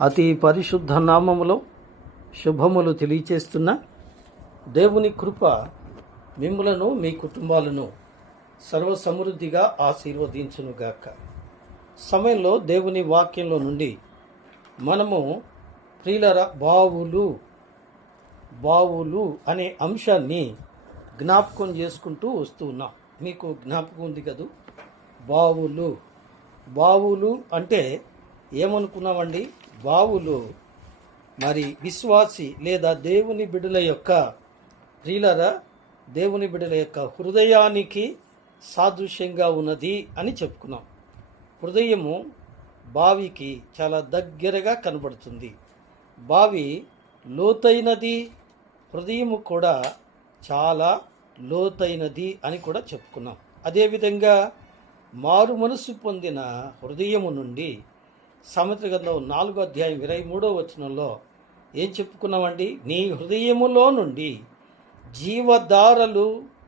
అతి పరిశుద్ధ నామములో శుభములు తెలియచేస్తున్న దేవుని కృప మిమ్ములను మీ కుటుంబాలను సర్వసమృద్ధిగా ఆశీర్వదించునుగాక. సమయంలో దేవుని వాక్యంలో నుండి మనము ప్రియులర బావులు అనే అంశాన్ని జ్ఞాపకం చేసుకుంటూ వస్తూ ఉన్నాం. మీకు జ్ఞాపకం ఉంది కదూ? బావులు అంటే ఏమనుకున్నామండి? బావులు మరి విశ్వాసి లేదా దేవుని బిడ్డల యొక్క దేవుని బిడ్డల యొక్క హృదయానికి సాదృశ్యంగా ఉన్నది అని చెప్పుకున్నాం. హృదయము బావికి చాలా దగ్గరగా కనబడుతుంది. బావి లోతైనది, హృదయము కూడా చాలా లోతైనది అని కూడా చెప్పుకున్నాం. అదేవిధంగా మారు మనసు పొందిన హృదయము నుండి సామెతల గ్రంథం 4వ అధ్యాయం 23వ వచనంలో ఏం చెప్పుకున్నామండి? నీ హృదయములో నుండి జీవధారలు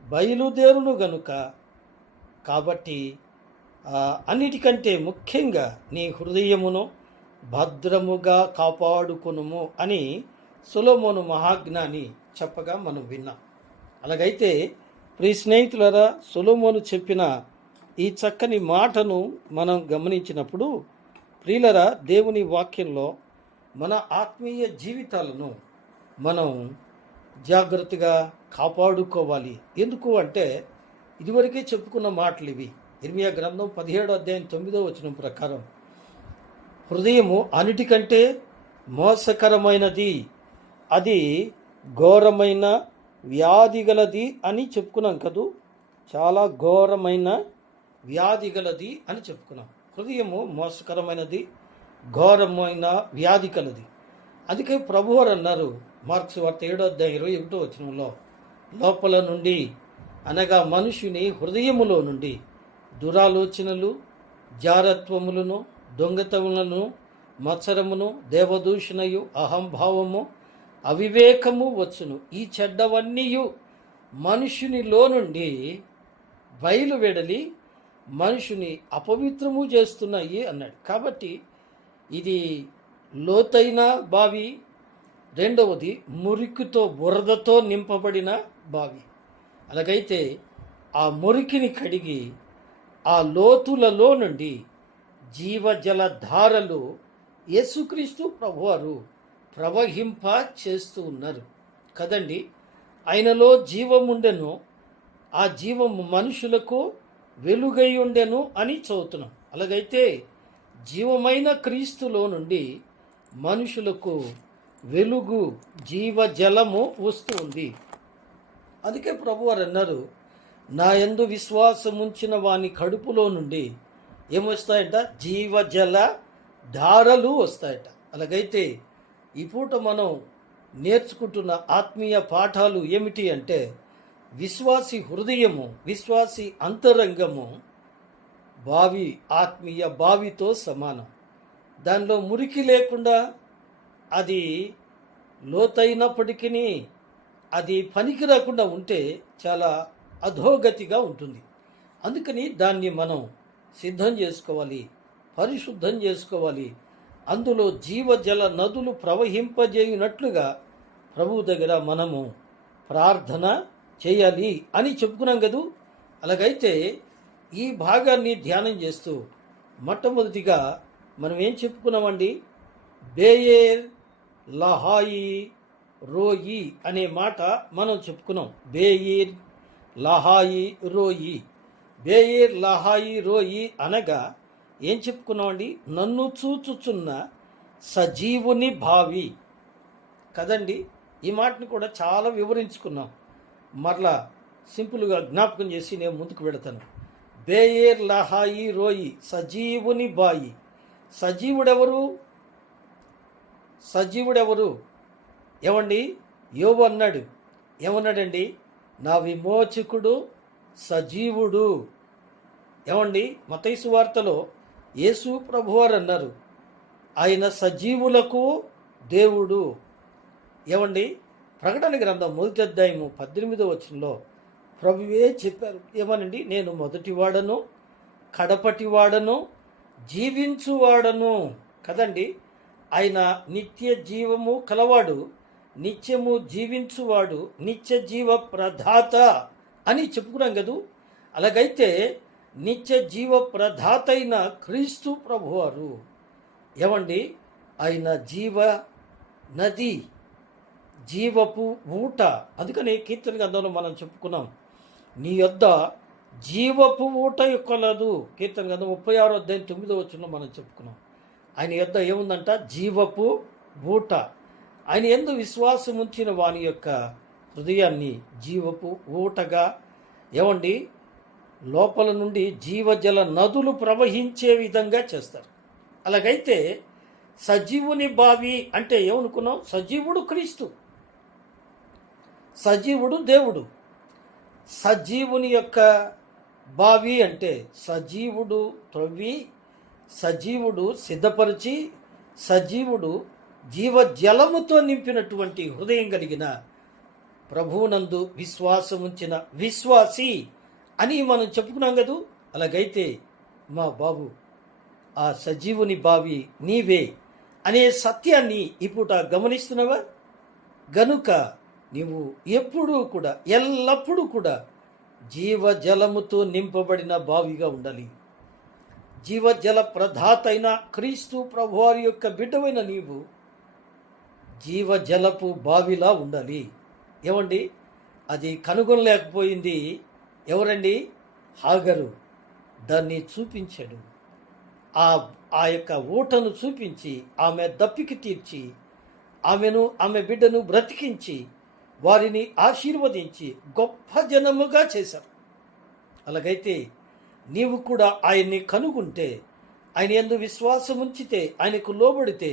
బయలుదేరును గనుక, కాబట్టి అన్నిటికంటే ముఖ్యంగా నీ హృదయమును భద్రముగా కాపాడుకునుము అని సొలొమోను మహాజ్ఞాని చెప్పగా మనం విన్నాం. అలాగైతే ప్రియ స్నేహితులారా, సొలొమోను చెప్పిన ఈ చక్కని మాటను మనం గమనించినప్పుడు ప్రియులరా, దేవుని వాక్యంలో మన ఆత్మీయ జీవితాలను మనం జాగ్రత్తగా కాపాడుకోవాలి. ఎందుకు అంటే ఇదివరకే చెప్పుకున్న మాటలు ఇవి. ఇర్మియా గ్రంథం 17వ అధ్యాయం 9వ వచనం ప్రకారం హృదయము అన్నిటికంటే మోసకరమైనది, అది ఘోరమైన వ్యాధి గలది అని చెప్పుకున్నాం కదూ. చాలా ఘోరమైన వ్యాధి గలది అని చెప్పుకున్నాం. హృదయము మోసకరమైనది, ఘోరమైన వ్యాధి కలది. అందుకే ప్రభువారు అన్నారు మార్క్స్ వార్త 7వ అధ్యాయం 21వ వచనంలో, లోపల నుండి అనగా మనుషుని హృదయములో నుండి దురాలోచనలు, జారత్వములను, దొంగతములను, మత్సరమును, దేవదూషణయు, అహంభావము, అవివేకము వచ్చును. ఈ చెడ్డవన్నీయు మనుషునిలో నుండి బయలువెడలి మనుషుని అపవిత్రము చేస్తున్నాయి అన్నాడు. కాబట్టి ఇది లోతైన బావి. రెండవది మురికితో, బురదతో నింపబడిన బావి. అలాగైతే ఆ మురికిని కడిగి ఆ లోతులలో నుండి జీవజల ధారలు యేసుక్రీస్తు ప్రభువారు ప్రవహింప చేస్తూ ఉన్నారు కదండి. ఆయనలో జీవముండెను, ఆ జీవము మనుషులకు వెలుగై ఉండెను అని చదువుతున్నాం. అలాగైతే జీవమైన క్రీస్తులో నుండి మనుషులకు వెలుగు, జీవజలము వస్తుంది. అందుకే ప్రభువారు అన్నారు, నా యందు విశ్వాసముంచిన వాని కడుపులో నుండి ఏమొస్తాయట? జీవజల ధారలు వస్తాయట. అలాగైతే ఈ పూట మనం నేర్చుకుంటున్న ఆత్మీయ పాఠాలు ఏమిటి అంటే, విశ్వాసి హృదయము, విశ్వాసి అంతరంగము బావి, ఆత్మీయ బావితో సమానం. దానిలో మురికి లేకుండా అది లోతైనప్పటికీ అది పనికి రాకుండా ఉంటే చాలా అధోగతిగా ఉంటుంది. అందుకని దాన్ని మనం సిద్ధం చేసుకోవాలి, పరిశుద్ధం చేసుకోవాలి. అందులో జీవజల నదులు ప్రవహింపజేయునట్లుగా ప్రభువు దగ్గర మనము ప్రార్థన చేయాలి అని చెప్పుకున్నాం కదూ. అలాగైతే ఈ భాగాన్ని ధ్యానం చేస్తూ మొట్టమొదటిగా మనం ఏం చెప్పుకున్నామండి? బేయేర్ లహాయి రోయి అనే మాట మనం చెప్పుకున్నాం. బేయేర్ లహాయి రోయి. బేయేర్ లహాయి రోయి అనగా ఏం చెప్పుకున్నామండి? నన్ను చూచుచున్న సజీవుని బావి కదండి. ఈ మాటని కూడా చాలా వివరించుకున్నాం. మరలా సింపుల్గా జ్ఞాపకం చేసి నేను ముందుకు వెళతాను. బేయేర్ లహాయి రోయి, సజీవుని బాయి. సజీవుడెవరు ఏమండి? యోబు అన్నాడు. ఏమన్నాడండి? నా విమోచకుడు సజీవుడు. ఏమండి? మత్తయి సువార్తలో యేసు ప్రభువారు అన్నారు, ఆయన సజీవులకు దేవుడు. ఏమండి? ప్రకటన గ్రంథం 1వ అధ్యాయము 18వ వచనంలో ప్రభువే చెప్పారు. ఏమనండి? నేను మొదటివాడను, కడపటివాడను, జీవించువాడను కదండి. ఆయన నిత్య జీవము కలవాడు, నిత్యము జీవించువాడు, నిత్య జీవ ప్రదాత అని చెప్పుకున్నాం కదూ. అలాగైతే నిత్య జీవ ప్రదాత అయిన క్రీస్తు ప్రభువారు ఏమండి, ఆయన జీవ నది, జీవపు ఊట. అందుకని కీర్తన గ్రంథంలో మనం చెప్పుకున్నాం, నీ యొద్ద జీవపు ఊట యొక్కలదు. కీర్తన గ్రంథం 36:9 మనం చెప్పుకున్నాం. ఆయన యొద్ద ఏముందంట? జీవపు ఊట. ఆయన యందు విశ్వాసం ఉంచిన వాని యొక్క హృదయాన్ని జీవపు ఊటగా ఏమండి లోపల నుండి జీవజల నదులు ప్రవహించే విధంగా చేస్తారు. అలాగైతే సజీవుని బావి అంటే ఏమనుకున్నాం? సజీవుడు క్రీస్తు, సజీవుడు దేవుడు. సజీవుని యొక్క బావి అంటే సజీవుడు త్రవ్వి, సజీవుడు సిద్ధపరిచి, సజీవుడు జీవజలముతో నింపినటువంటి హృదయం కలిగిన ప్రభువునందు విశ్వాసం ఉంచిన విశ్వాసి అని మనం చెప్పుకున్నాం కదూ. అలాగైతే మా బాబు ఆ సజీవుని బావి నీవే అనే సత్యాన్ని ఇప్పుడు గమనిస్తున్నావా? గనుక నీవు ఎప్పుడూ కూడా, ఎల్లప్పుడూ కూడా జీవజలముతో నింపబడిన బావిగా ఉండాలి. జీవజల ప్రదాత అయిన క్రీస్తు ప్రభువారి యొక్క బిడ్డవైన నీవు జీవజలపు బావిలా ఉండాలి. ఏమండి, అది కనుగొనలేకపోయింది ఎవరండి? హాగరు. దాన్ని చూపించాడు. ఆ యొక్క ఊటను చూపించి ఆమె దప్పికి తీర్చి ఆమె బిడ్డను బ్రతికించి వారిని ఆశీర్వదించి గొప్ప జనముగా చేశారు. అలాగైతే నీవు కూడా ఆయన్ని కనుగొంటే, ఆయన యందు విశ్వాసం ఉంచితే, ఆయనకు లోబడితే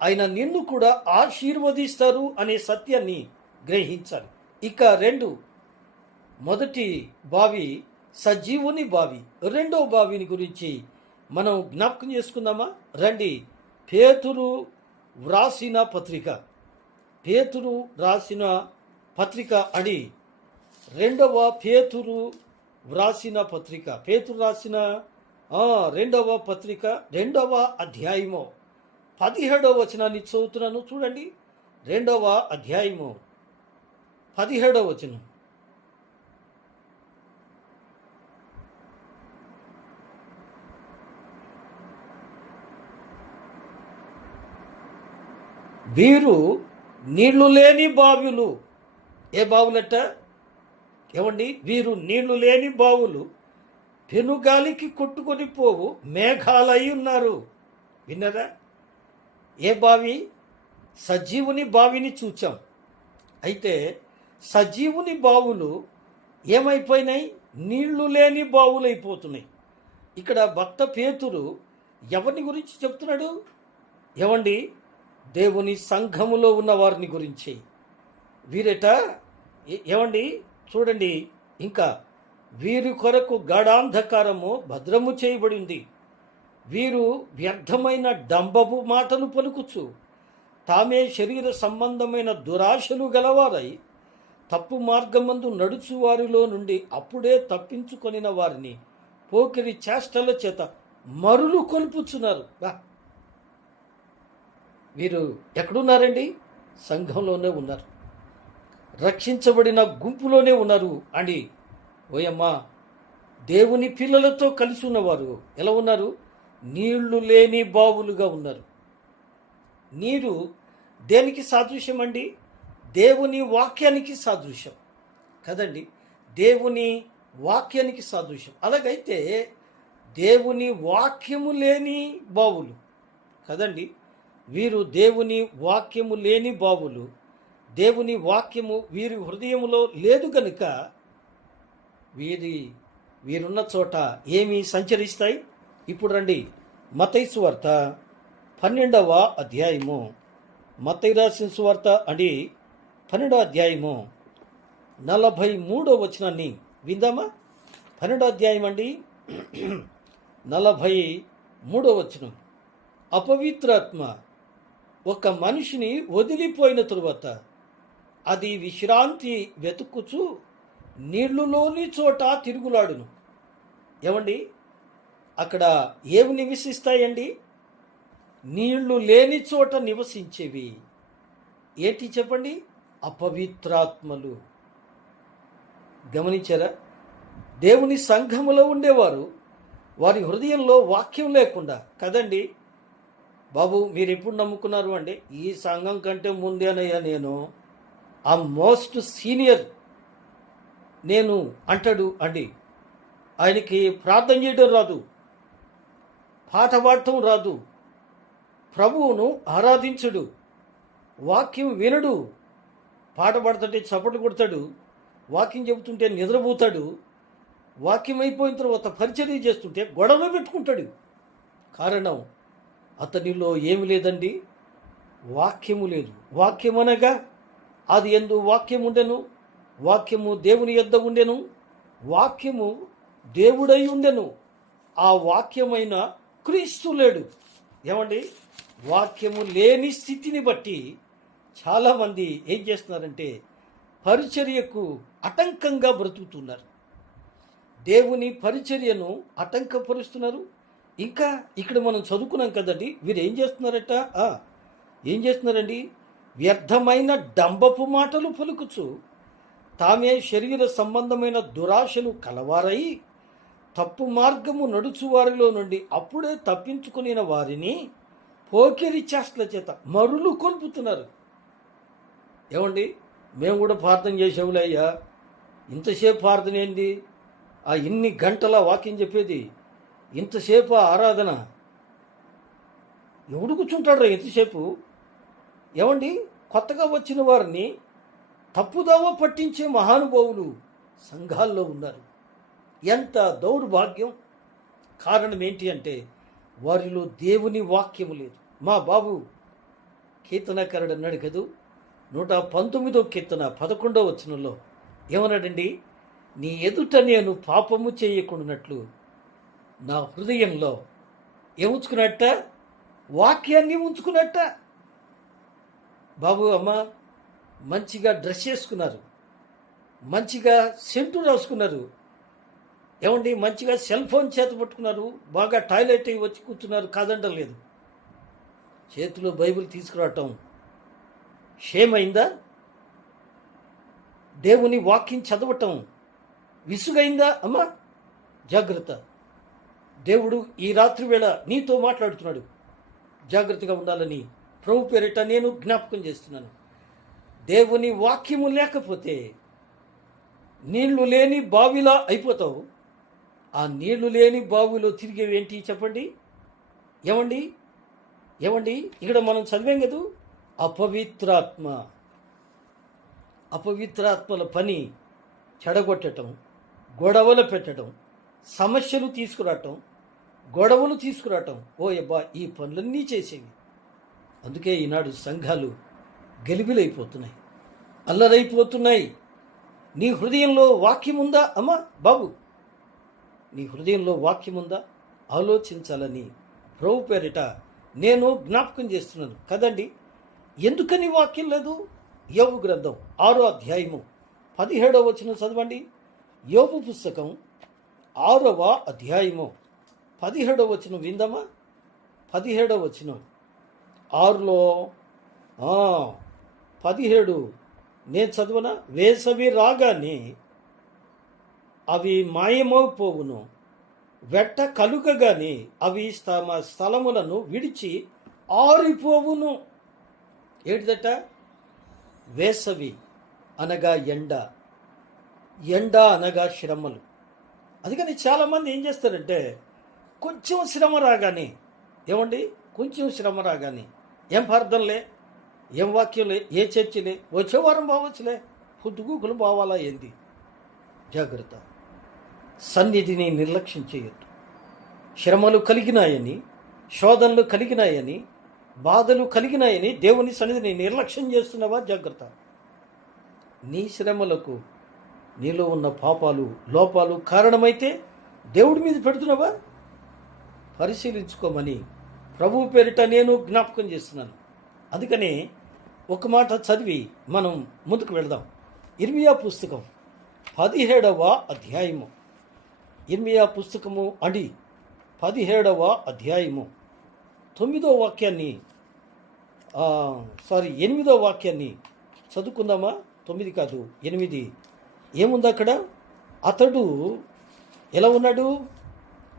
ఆయన నిన్ను కూడా ఆశీర్వదిస్తారు అనే సత్యాన్ని గ్రహించాలి. ఇక మొదటి బావి సజీవుని బావి. రెండో బావిని గురించి మనం జ్ఞాపకం చేసుకుందామా? రండి. పేతురు వ్రాసిన పత్రిక, పేతురు రాసిన పత్రిక అని పేతురు వ్రాసిన పత్రిక, పేతురు రాసిన రెండవ పత్రిక 2వ అధ్యాయము 17వ వచనాన్ని చదువుతున్నాను చూడండి. 2వ అధ్యాయము 17వ వచనం. వీరు నీళ్లు లేని బావులు. ఏ బావులట? ఏమండి, వీరు నీళ్లు లేని బావులు, పెనుగాలికి కొట్టుకొని పోవు మేఘాలై ఉన్నారు. విన్నారా? ఏ బావి? సజీవుని బావిని చూచాం. అయితే సజీవుని బావులు ఏమైపోయినాయి? నీళ్లు లేని బావులు అయిపోతున్నాయి. ఇక్కడ భక్త పేతురు ఎవరిని గురించి చెప్తున్నాడు? ఏమండి, దేవుని సంఘములో ఉన్న వారిని గురించి. వీరట ఏమండి చూడండి, ఇంకా వీరి కొరకు గాఢాంధకారము భద్రము చేయబడింది. వీరు వ్యర్థమైన డంబపు మాటలు పలుకుచు తామే శరీర సంబంధమైన దురాశలు గలవారై తప్పు మార్గమందు నడుచు వారిలో నుండి అప్పుడే తప్పించుకొనిన వారిని పోకిరి చేష్టల చేత మరులు కొల్పుచున్నారు. వీరు ఎక్కడున్నారండి? సంఘంలోనే ఉన్నారు, రక్షించబడిన గుంపులోనే ఉన్నారు అని. ఓయమ్మా, దేవుని పిల్లలతో కలిసి ఉన్నవారు ఎలా ఉన్నారు? నీళ్లు లేని బావులుగా ఉన్నారు. నీరు దేనికి సాదృశ్యం అండి? దేవుని వాక్యానికి సాదృశ్యం కదండి. దేవుని వాక్యానికి సాదృశ్యం. అలాగైతే దేవుని వాక్యము లేని బావులు కదండి. వీరు దేవుని వాక్యము లేని బావులు. దేవుని వాక్యము వీరి హృదయములో లేదు కనుక వీరున్న చోట ఏమి సంచరిస్తాయి? ఇప్పుడు రండి, మత్తయి సువార్త 12వ అధ్యాయము, మత్తయి రాసిన సువార్త అని 12వ అధ్యాయము 43వ వచనాన్ని విందామా? 12వ అధ్యాయం అండి 43వ వచనం. అపవిత్రాత్మ ఒక మనిషిని వదిలిపోయిన తరువాత అది విశ్రాంతి వెతుకుచు నీళ్లులోని చోట తిరుగులాడును. ఏమండి, అక్కడ ఏమి నివసిస్తాయండి? నీళ్లు లేని చోట నివసించేవి. ఏంటి చెప్పండి? అపవిత్రాత్మలు. గమనించారా? దేవుని సంఘములో ఉండేవారు వారి హృదయంలో వాక్యం లేకుండా కదండి. బాబు మీరు ఎప్పుడు నమ్ముకున్నారు అండి? ఈ సంఘం కంటే ముందేనయ్యా నేను ఆ మోస్ట్ సీనియర్ నేను అంటాడు అండి. ఆయనకి ప్రార్థన చేయడం రాదు, పాట పాడటం రాదు, ప్రభువును ఆరాధించడు, వాక్యం వినడు, పాట పాడుతుంటే చప్పట్లు కొడతాడు, వాక్యం చెబుతుంటే నిద్రపోతాడు, వాక్యం అయిపోయిన తర్వాత పరిచర్య చేస్తుంటే గొడవ పెట్టుకుంటాడు. కారణం అతనిలో ఏమి లేదండి, వాక్యము లేదు. వాక్యం అనగా అది యందు వాక్యం ఉండెను, వాక్యము దేవుని యొద్ద ఉండెను, వాక్యము దేవుడై ఉండెను. ఆ వాక్యమైన క్రీస్తు లేడు. ఏమండి? వాక్యము లేని స్థితిని బట్టి చాలామంది ఏం చేస్తున్నారంటే పరిచర్యకు ఆటంకంగా బ్రతుకుతున్నారు. దేవుని పరిచర్యను ఆటంకపరుస్తున్నారు. ఇంకా ఇక్కడ మనం చదువుకున్నాం కదండి, వీరు ఏం చేస్తున్నారట? ఏం చేస్తున్నారండి? వ్యర్థమైన డంబపు మాటలు పలుకుచు తామే శరీర సంబంధమైన దురాశలు కలవారై తప్పు మార్గము నడుచు వారిలో నుండి అప్పుడే తప్పించుకుని వారిని పోకిరి చేష్టల చేత మరులు కొల్పుతున్నారు. ఏమండి? మేము కూడా ప్రార్థన చేసేవులే అయ్యా, ఇంతసేపు ప్రార్థన ఏంది? ఇన్ని గంటల వాక్యం చెప్పేది, ఇంతసేపు ఆరాధన ఎవడు కూర్చుంటాడు ఎంతసేపు? ఏమండి? కొత్తగా వచ్చిన వారిని తప్పుదావ పట్టించే మహానుభావులు సంఘాల్లో ఉన్నారు. ఎంత దౌర్భాగ్యం! కారణం ఏంటి అంటే వారిలో దేవుని వాక్యము లేదు. మా బాబు కీర్తనకారుడు అన్నాడు కదూ, 119వ కీర్తన 11వ వచనంలో ఏమన్నాడండి? నీ ఎదుట నేను పాపము చేయకుండానట్లు నా హృదయంలో ఏముంచుకున్నట్ట? వాక్యాన్ని ఉంచుకున్నట్ట. బాబు అమ్మ మంచిగా డ్రెస్ చేసుకున్నారు, మంచిగా సెంటు రాసుకున్నారు, ఏమండి మంచిగా సెల్ ఫోన్ చేత పట్టుకున్నారు, బాగా టాయిలెట్ అయ్యి వచ్చి కూర్చున్నారు, కాదంటం లేదు. చేతిలో బైబిల్ తీసుకురావటం షేమైందా? దేవుని వాక్యం చదవటం విసుగైందా? అమ్మా జాగ్రత్త. దేవుడు ఈ రాత్రి వేళ నీతో మాట్లాడుతున్నాడు. జాగ్రత్తగా ఉండాలని ప్రభు పేరిట నేను జ్ఞాపకం చేస్తున్నాను. దేవుని వాక్యము లేకపోతే నీళ్లు లేని బావిలా అయిపోతావు. ఆ నీళ్లు లేని బావిలో తిరిగేవేంటి చెప్పండి? ఏమండి? ఇక్కడ మనం చదివాం కదూ, అపవిత్రాత్మల పని చెడగొట్టడం, గొడవలు పెట్టడం, సమస్యలు తీసుకురావటం, గొడవలు తీసుకురావటం. ఓ అబ్బా, ఈ పనులన్నీ చేసేవి. అందుకే ఈనాడు సంఘాలు గలిబిలైపోతున్నాయి, అల్లరైపోతున్నాయి. నీ హృదయంలో వాక్యం ఉందా? అమ్మా బాబు, నీ హృదయంలో వాక్యం ఉందా? ఆలోచించాలని ప్రభు పేరిట నేను జ్ఞాపకం చేస్తున్నాను కదండి. ఎందుకని వాక్యం లేదు? యోబు గ్రంథం 6వ అధ్యాయము 17వ వచనం చదవండి. యోబు పుస్తకం 6వ అధ్యాయము 17వ వచనం విందామా? 17వ వచనం 6లో 17 నేను చదువునా? వేసవి రాగానే అవి మాయమైపోవును, వెట్ట కలుగగానే అవి తమ స్థలములను విడిచి ఆరిపోవును. ఏంటిదట? వేసవి అనగా ఎండ అనగా శ్రమలు. అందుకని చాలామంది ఏం చేస్తారంటే కొంచెం శ్రమ రాగానే, ఏమండి కొంచెం శ్రమ రాగానే ఏం ప్రార్థనలే, ఏం వాక్యంలే, ఏ చర్చిలే, వచ్చే వారం బావచ్చులే, పొద్దుగూకులు బావాలా ఏంది? జాగ్రత్త. సన్నిధిని నిర్లక్ష్యం చేయొద్దు. శ్రమలు కలిగినాయని, శోధనలు కలిగినాయని, బాధలు కలిగినాయని దేవుని సన్నిధిని నిర్లక్ష్యం చేస్తున్నావా? జాగ్రత్త. నీ శ్రమలకు నీలో ఉన్న పాపాలు, లోపాలు కారణమైతే దేవుడి మీద పెడుతున్నావా? పరిశీలించుకోమని ప్రభువు పేరిట నేను జ్ఞాపకం చేస్తున్నాను. అందుకనే ఒక మాట చదివి మనం ముందుకు వెళదాం. ఇర్మియా పుస్తకం 17వ అధ్యాయము. ఇర్మియా పుస్తకము 17వ అధ్యాయము వాక్యాన్ని 8వ వాక్యాన్ని చదువుకుందామా? 9 కాదు 8. ఏముంది అక్కడ? అతడు ఎలా ఉన్నాడు?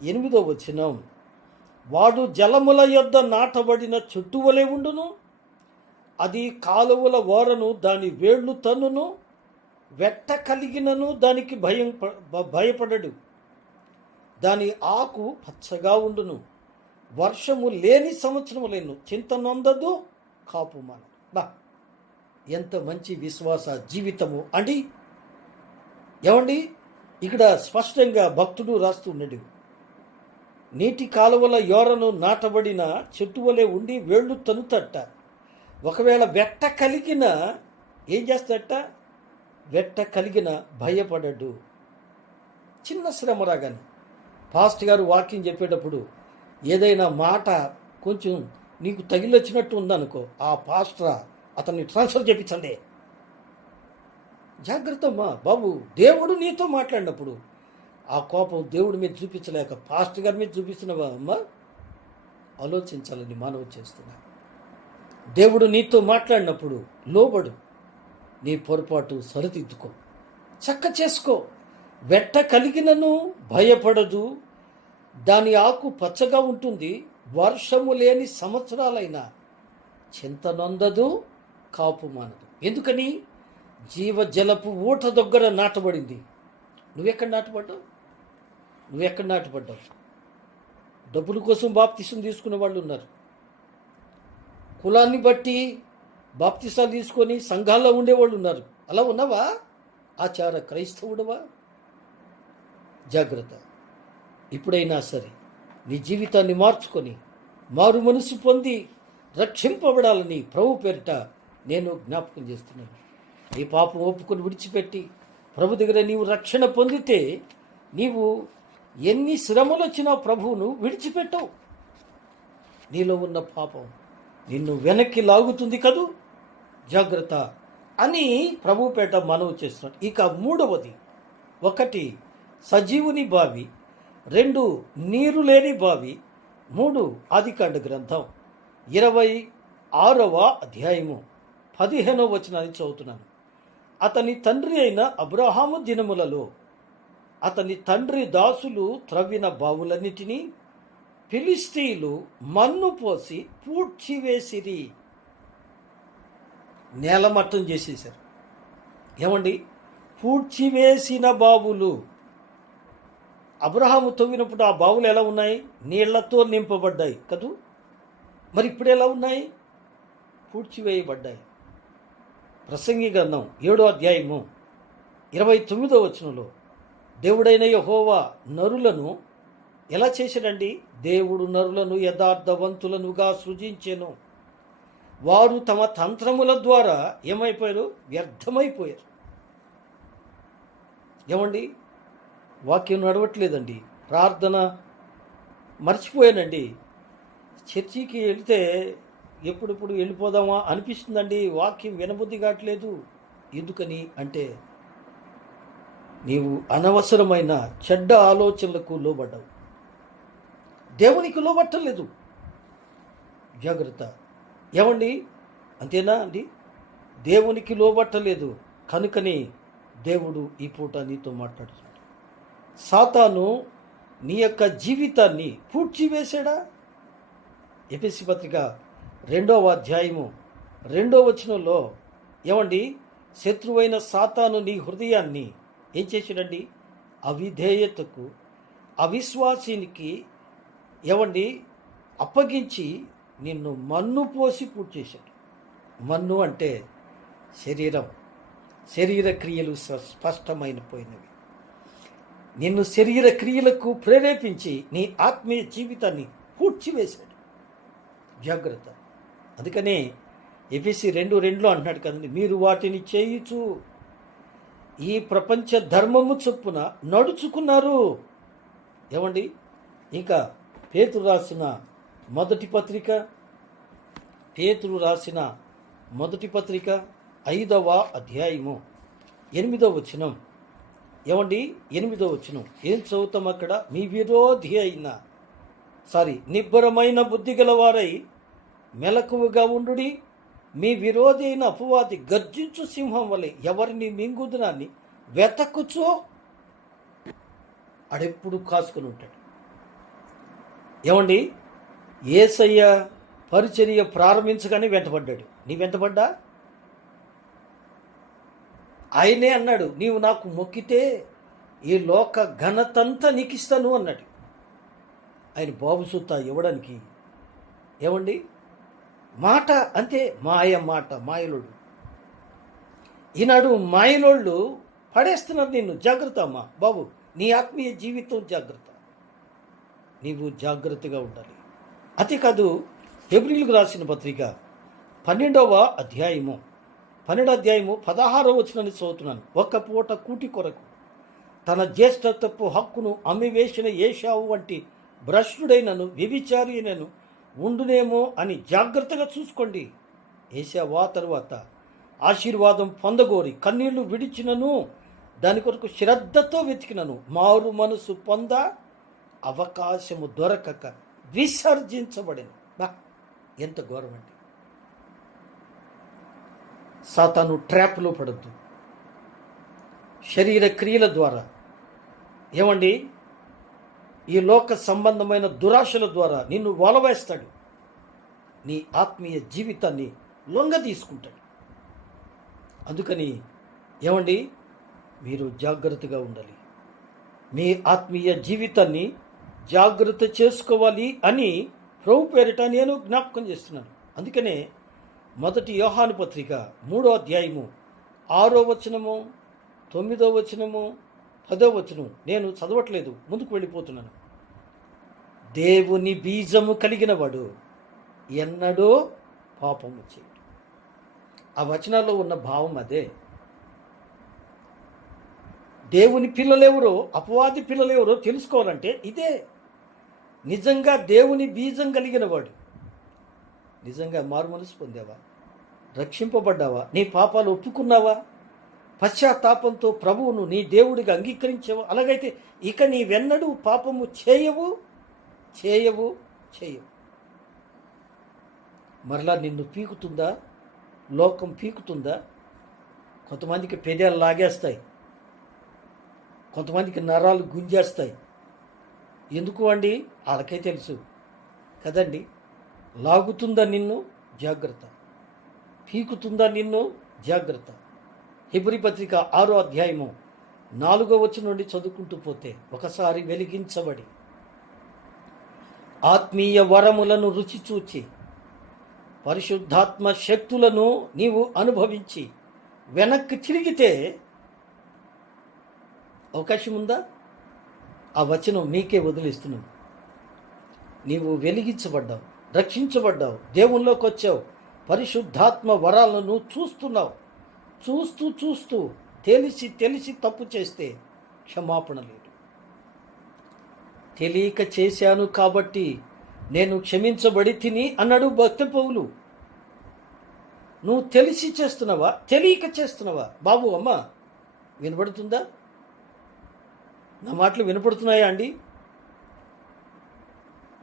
8వ వచనం, వాడు జలముల యొద్ద నాటబడిన చెట్టు వలె ఉండును, అది కాలువల ఓరను దాని వేళ్ళు తన్నును, వెట్ట కలిగినను దానికి భయపడడు, దాని ఆకు పచ్చగా ఉండును, వర్షము లేని సంవత్సరము లేను, చింత నొందదు, కాపు మానదు. బా, ఎంత మంచి విశ్వాస జీవితము అండి. ఏమండి, ఇక్కడ స్పష్టంగా భక్తుడు రాస్తున్నాడు, నీటి కాలువల యోరను నాటబడిన చెట్టు వలె ఉండి వేళ్ళు తనుతట. ఒకవేళ వెట్ట కలిగిన ఏం చేస్తాడట? వెట్ట కలిగిన భయపడడు. చిన్న శ్రమ రాగానే పాస్ట్ గారు వాక్యం చెప్పేటప్పుడు ఏదైనా మాట కొంచెం నీకు తగిలొచ్చినట్టు ఉందనుకో, ఆ పాస్టర్ అతన్ని ట్రాన్స్ఫర్ చేయించండి. జాగ్రత్త అమ్మా బాబు, దేవుడు నీతో మాట్లాడినప్పుడు ఆ కోపం దేవుడి మీద చూపించలేక పాస్టర్ గారి మీద చూపిస్తున్నావా అమ్మా? ఆలోచించాలని మానవ చేస్తున్నా. దేవుడు నీతో మాట్లాడినప్పుడు లోబడు, నీ పొరపాటు సరిదిద్దుకో, చక్క చేసుకో. వెట్ట కలిగినను భయపడదు, దాని ఆకు పచ్చగా ఉంటుంది, వర్షము లేని సంవత్సరాలైనా చింత నొందదు, కాపు మానదు. ఎందుకని? జీవజలపు ఊట దగ్గర నాటబడింది. నువ్వెక్కడ నాటబడ్డావు? డబ్బుల కోసం బాప్తిసం తీసుకునే వాళ్ళు ఉన్నారు. కులాన్ని బట్టి బాప్తిసాలు తీసుకొని సంఘాల్లో ఉండేవాళ్ళు ఉన్నారు. అలా ఉన్నావా? ఆచార క్రైస్తవుడవా? జాగ్రత్త. ఇప్పుడైనా సరే నీ జీవితాన్ని మార్చుకొని మారు మనసు పొంది రక్షింపబడాలని ప్రభు పేరిట నేను జ్ఞాపకం చేస్తున్నాను. నీ పాపం ఒప్పుకొని విడిచిపెట్టి ప్రభు దగ్గర నీవు రక్షణ పొందితే నీవు ఎన్ని శ్రమలు వచ్చినా ప్రభువును విడిచిపెట్టవు. నీలో ఉన్న పాపం నిన్ను వెనక్కి లాగుతుంది కదూ. జాగ్రత్త అని ప్రభుపేట మనవి చేస్తున్నాడు. ఇక 3వది, 1 సజీవుని బావి, 2 నీరు లేని బావి, 3 ఆదికాండ గ్రంథం 26వ అధ్యాయము 15వ వచనాన్ని చదువుతున్నాను. అతని తండ్రి అయిన అబ్రహాము దినములలో అతని తండ్రి దాసులు త్రవ్విన బావులన్నిటినీ ఫిలిష్తీయులు మన్ను పోసి పూడ్చివేసిరి. నేలమట్టం చేసేశారు. ఏమండి, పూడ్చివేసిన బావులు. అబ్రహాము తవ్వినప్పుడు ఆ బావులు ఎలా ఉన్నాయి? నీళ్లతో నింపబడ్డాయి కదూ. మరి ఇప్పుడు ఎలా ఉన్నాయి? పూడ్చివేయబడ్డాయి. ప్రసంగి గ్రంథం 7వ అధ్యాయము 29వ వచనంలో దేవుడైన యెహోవా నరులను ఎలా చేశాడండి? దేవుడు నరులను యథార్థవంతులనుగా సృజించెను, వారు తమ తంత్రముల ద్వారా ఏమైపోయారు? వ్యర్థమైపోయారు. ఏమండి, వాక్యం నడవట్లేదండి, ప్రార్థన మర్చిపోయానండి, చర్చికి వెళితే ఎప్పుడెప్పుడు వెళ్ళిపోదామా అనిపిస్తుందండి, వాక్యం వినబుద్ధి కావట్లేదు. ఎందుకని అంటే నీవు అనవసరమైన చెడ్డ ఆలోచనలకు లోబడ్డావు, దేవునికి లోబట్టలేదు. జాగ్రత్త. ఏమండి, అంతేనా అండి? దేవునికి లోబట్టలేదు కనుకని దేవుడు ఈ పూట నీతో మాట్లాడుతున్నాడు. సాతాను నీ యొక్క జీవితాన్ని పూడ్చివేశాడా? ఎఫెసీ పత్రిక 2వ అధ్యాయము 2వ వచనంలో ఏమండి, శత్రువైన సాతాను నీ హృదయాన్ని ఏం చేశాడండి? అవిధేయతకు, అవిశ్వాసానికి ఏమండి అప్పగించి నిన్ను మన్ను పోసి పూర్తి చేశాడు. మన్ను అంటే శరీర క్రియలు స్పష్టమైన పోయినవి. నిన్ను శరీర క్రియలకు ప్రేరేపించి నీ ఆత్మీయ జీవితాన్ని పూడ్చివేశాడు. జాగ్రత్త. అందుకనే ఎఫెసీ 2:2 అంటున్నాడు కదండి, మీరు వాటిని చేయుచు ఈ ప్రపంచ ధర్మము చొప్పున నడుచుకున్నారు. ఏమండి, ఇంకా పేతురు రాసిన మొదటి పత్రిక 5వ అధ్యాయము 8వ వచనం. ఏమండి, 8వ వచనం ఏం చదువుతాం అక్కడ? మీ విరోధి అయిన నిబ్బరమైన బుద్ధి గలవారై మెలకువగా ఉండుడి. మీ విరోధి అయిన అపవాది గర్జించు సింహం వలె ఎవరిని మింగుదునాన్ని వెతకుచో ఆడెప్పుడు కాసుకొని ఉంటాడు. ఏమండి, యేసయ్య పరిచర్య ప్రారంభించగానే వెంటబడ్డాడు. నీ వెంటబడ్డా? ఆయనే అన్నాడు, నీవు నాకు మొక్కితే ఈ లోక ఘనతంతా నీకు ఇస్తాను అన్నాడు. ఆయన బాబు సుత్తా ఇవ్వడానికి ఏమండి మాట అంతే, మాట మాయలోడు. ఈనాడు మాయలోళ్ళు పడేస్తున్నారు నిన్ను. జాగ్రత్త అమ్మా బాబు, నీ ఆత్మీయ జీవితం జాగ్రత్త. నీవు జాగ్రత్తగా ఉండాలి. అతి కాదు, హెబ్రీయులకు రాసిన పత్రిక 12వ అధ్యాయము 16వ వచనాన్ని చదువుతున్నాను. ఒక్క పూట కూటి కొరకు తన జ్యేష్ఠత్వపు హక్కును అమ్మివేసిన ఏశావు వంటి భ్రష్టుడైనను వ్యభిచారి అయినను ఉండునేమో అని జాగ్రత్తగా చూసుకోండి. ఏశావా తరువాత ఆశీర్వాదం పొందగోరి కన్నీళ్లు విడిచినను దాని కొరకు శ్రద్ధతో వెతికినను మారు మనసు పొంద అవకాశము దొరకక విసర్జించబడిన. ఎంత ఘోరం అండి. సాతాను ట్రాప్లో పడద్దు. శరీర క్రియల ద్వారా ఏమండి ఈ లోక సంబంధమైన దురాశల ద్వారా నిన్ను వలవేస్తాడు. నీ ఆత్మీయ జీవితాన్ని లొంగ తీసుకుంటాడు. అందుకని ఏమండి మీరు జాగ్రత్తగా ఉండాలి. మీ ఆత్మీయ జీవితాన్ని జాగ్రత్త చేసుకోవాలి అని ప్రభు పేరిట నేను జ్ఞాపకం చేస్తున్నాను. అందుకనే 1 యోహాను పత్రిక 3వ అధ్యాయము 6వ వచనము 9వ వచనము 10వ వచనం నేను చదవట్లేదు, ముందుకు వెళ్ళిపోతున్నాను. దేవుని బీజము కలిగిన వాడు ఎన్నడూ పాపము చేయడు. ఆ వచనాల్లో ఉన్న భావం అదే. దేవుని పిల్లలెవరో అపవాది పిల్లలెవరో తెలుసుకోవాలంటే ఇదే. నిజంగా దేవుని బీజం కలిగిన వాడు, నిజంగా మారు మనసు పొందావా, రక్షింపబడ్డావా, నీ పాపాలు ఒప్పుకున్నావా, పశ్చాత్తాపంతో ప్రభువును నీ దేవుడిగా అంగీకరించావా? అలాగైతే ఇక నీవెన్నడూ పాపము చేయవు. మరలా నిన్ను పీకుతుందా? లోకం పీకుతుందా? కొంతమందికి పెదాలు లాగేస్తాయి, కొంతమందికి నరాలు గుంజేస్తాయి. ఎందుకు అండి? వాళ్ళకే తెలుసు కదండి. లాగుతుందా నిన్ను? జాగ్రత్త. పీకుతుందా నిన్ను? జాగ్రత్త. హెబ్రీ పత్రిక 6వ అధ్యాయము 4వ వచనం నుండి చదువుకుంటూ పోతే, ఒకసారి వెలిగించబడి ఆత్మీయ వరములను రుచి చూచి పరిశుద్ధాత్మ శక్తులను నీవు అనుభవించి వెనక్కి తిరిగితే అవకాశం ఉందా? ఆ వచనం మీకే వదిలిస్తున్నాను. నీవు వెలిగించబడ్డావు, రక్షించబడ్డావు, దేవుల్లోకి వచ్చావు, పరిశుద్ధాత్మ వరాలను చూస్తున్నావు. చూస్తూ తెలిసి తప్పు చేస్తే క్షమాపణ లేదు. తెలియక చేశాను కాబట్టి నేను క్షమించబడి తిని అన్నాడు భక్త పౌలు. నువ్వు తెలిసి చేస్తున్నావా, తెలియక చేస్తున్నావా? బాబు అమ్మ వినపడుతుందా? నా మాటలు వినపడుతున్నాయా అండి?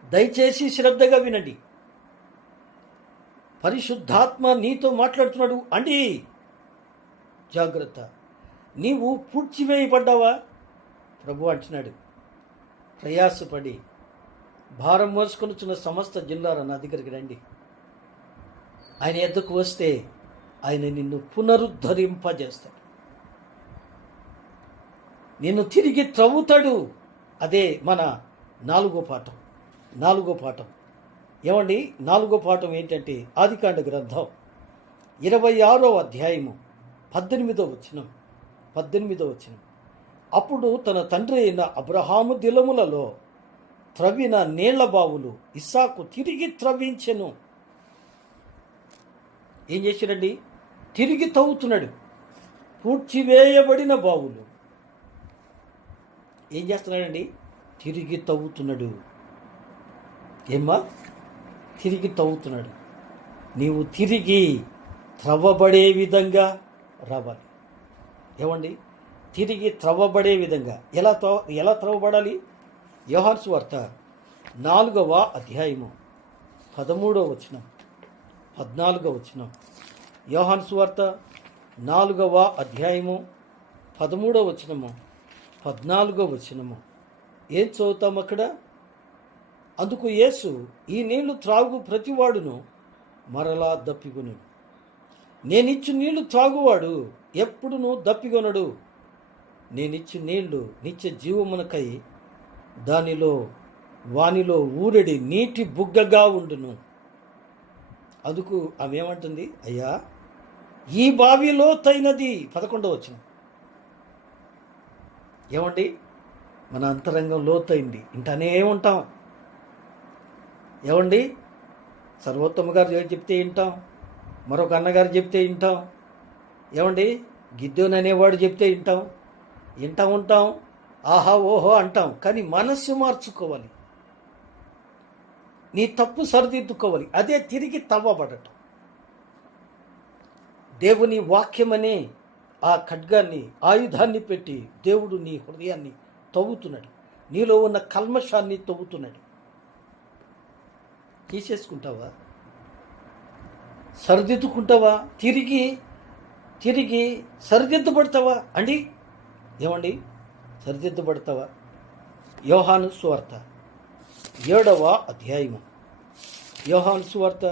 దయచేసి శ్రద్ధగా వినండి. పరిశుద్ధాత్మ నీతో మాట్లాడుతున్నాడు అండి. జాగ్రత్త. నీవు పూడ్చివేయబడ్డావా? ప్రభు అంటున్నాడు, ప్రయాసపడి భారం మోసుకొనుచున్న సమస్త జిల్లాల నా దగ్గరికి రండి. ఆయన ఎద్దకు వస్తే ఆయన నిన్ను పునరుద్ధరింపజేస్తాడు, నిన్ను తిరిగి త్రవ్వుతాడు. అదే మన నాలుగో పాఠం. ఏమండి, 4వ పాఠం ఏంటంటే ఆదికాండ గ్రంథం 26వ అధ్యాయము 18వ వచనం. అప్పుడు తన తండ్రి అయిన అబ్రహాము దినములలో త్రవ్విన నీళ్ల బావులు ఇస్సాకు తిరిగి త్రవ్వించెను. ఏం చేశాడండి? తిరిగి తవ్వుతున్నాడు. పూడ్చివేయబడిన బావులు ఏం చేస్తున్నాడండి? తిరిగి తవ్వుతున్నాడు. ఏమ్మా? తిరిగి తవ్వుతున్నాడు. నీవు తిరిగి త్రవ్వబడే విధంగా రావాలి. ఏమండి? తిరిగి త్రవ్వబడే విధంగా ఎలా త్రవ్వబడాలి? యోహాను సువార్త 4వ అధ్యాయము 13వ వచనం, 14వ వచనం. యోహాను సువార్త 4వ అధ్యాయము 13వ వచనము, 14వ వచనము. ఏం చదువుతాం అక్కడ? అందుకు యేసు, ఈ నీళ్లు త్రాగు ప్రతివాడును మరలా దప్పికొనుడు. నేనిచ్చు నీళ్లు త్రాగువాడు ఎప్పుడునూ దప్పికొనడు. నేనిచ్చు నీళ్లు నిత్య జీవమునకై వానిలో ఊరెడి నీటి బుగ్గగా ఉండును. అందుకు ఆమె ఏమంటుంది? అయ్యా, ఈ బావి లోతైనది. 11వ వచనం. ఏమండి, మన అంతరంగం లోతైంది, ఇంటనే ఉంటాం. ఏమండి, సర్వోత్తమ గారు చెప్తే వింటాం, మరొక అన్నగారు చెప్తే వింటాం. ఏమండి, గిద్దోని అనేవాడు చెప్తే వింటాం ఉంటాం, ఆహా ఓహో అంటాం. కానీ మనస్సు మార్చుకోవాలి, నీ తప్పు సరిదిద్దుకోవాలి. అదే తిరిగి తవ్వబడటం. దేవుని వాక్యమనే ఆ ఖడ్గాన్ని, ఆయుధాన్ని పెట్టి దేవుడు నీ హృదయాన్ని తవ్వుతున్నాడు, నీలో ఉన్న కల్మషాన్ని తవ్వుతున్నాడు. తీసేసుకుంటావా? సరిదిద్దుకుంటావా? తిరిగి సరిదిద్దబడతావా అండి? ఏమండి, సరిదిద్దబడతావా? యోహాను సువార్త 7వ అధ్యాయము, యోహాను సువార్త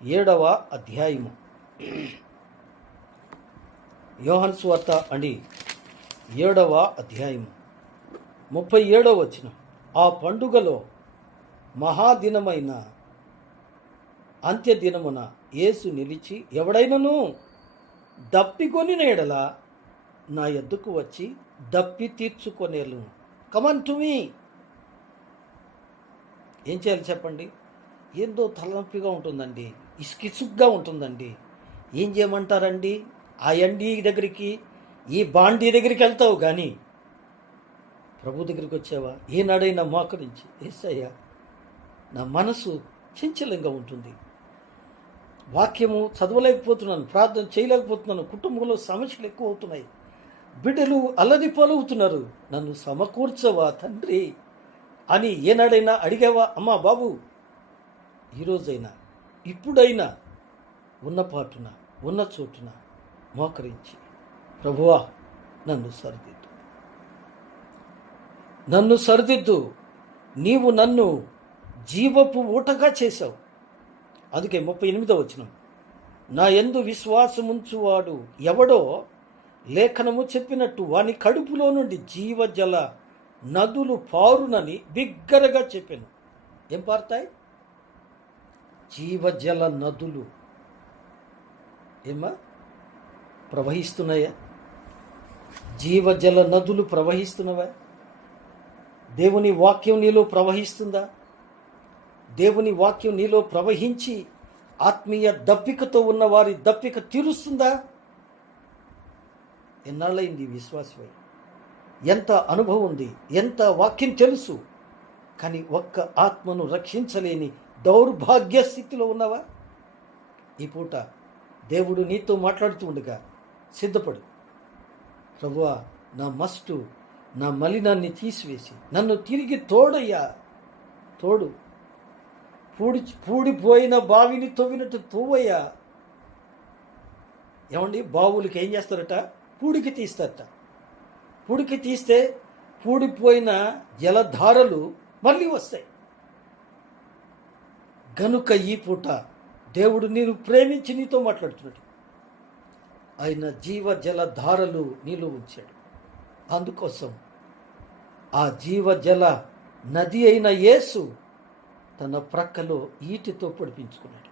7వ అధ్యాయము, యోహాను సువార్త అండి 7వ అధ్యాయము 37వ వచనం. ఆ పండుగలో మహాదినమైన అంత్యదినమున యేసు నిలిచి, ఎవడైనను దప్పికొనిన ఎడల నా యొద్దకు వచ్చి దప్పి తీర్చుకొనేలు. Come on to me. ఏం చేయాలి చెప్పండి? ఏందో తలనొప్పిగా ఉంటుందండి, ఇసుకిసుగ్గా ఉంటుందండి. ఏం చేయమంటారండి? ఆ ఎండి దగ్గరికి, ఈ బాండీ దగ్గరికి వెళ్తావు, కానీ ప్రభు దగ్గరికి వచ్చావా? ఏనాడైనా మోకరించి, యేసయ్యా, నా మనసు చంచలంగా ఉంటుంది, వాక్యము చదవలేకపోతున్నాను, ప్రార్థన చేయలేకపోతున్నాను, కుటుంబంలో సమస్యలు ఎక్కువ అవుతున్నాయి, బిడ్డలు అల్లరి పాలవుతున్నారు, నన్ను సమకూర్చవా తండ్రి అని ఏనాడైనా అడిగావా? అమ్మా బాబు, ఈరోజైనా ఇప్పుడైనా ఉన్న పాటున ఉన్న చోటున మోకరించి, ప్రభువా నన్ను సరిదిద్దు, నీవు నన్ను జీవపు ఊటగా చేశావు. అందుకే 38వ వచనం, నా యందు విశ్వాసముంచువాడు ఎవడో లేఖనము చెప్పినట్టు వాని కడుపులో నుండి జీవజల నదులు పారునని బిగ్గరగా చెప్పాను. ఏం పారుతాయి? జీవజల నదులు. ఏమా ప్రవహిస్తున్నాయా? జీవజల నదులు ప్రవహిస్తున్నవా? దేవుని వాక్యం నీలో ప్రవహిస్తుందా? దేవుని వాక్యం నీలో ప్రవహించి ఆత్మీయ దప్పికతో ఉన్న వారి దప్పిక తీరుస్తుందా? ఎన్నాళ్ళైంది విశ్వాసమై? ఎంత అనుభవం ఉంది, ఎంత వాక్యం తెలుసు, కానీ ఒక్క ఆత్మను రక్షించలేని దౌర్భాగ్య స్థితిలో ఉన్నావా? ఈ పూట దేవుడు నీతో మాట్లాడుతూ ఉండగా సిద్ధపడు. ప్రభువా, నా మలినాన్ని తీసివేసి నన్ను తిరిగి తోడయ్యా, తోడు. పూడిపోయిన బావిని తవ్వినట్టు తవ్వయ్యా. ఏమండి, బావులకి ఏం చేస్తారట? పూడికి తీస్తారట. పూడికి తీస్తే పూడిపోయిన జలధారలు మళ్ళీ వస్తాయి. గనుక ఈ పూట దేవుడు నేను ప్రేమించి నీతో మాట్లాడుతున్నాడు. ఆయన జీవ జలధారలు నీలో ఉంచాడు. అందుకోసం ఆ జీవజల నది అయిన యేసు తన ప్రక్కలో ఈటితో పొడిపించుకున్నాడు.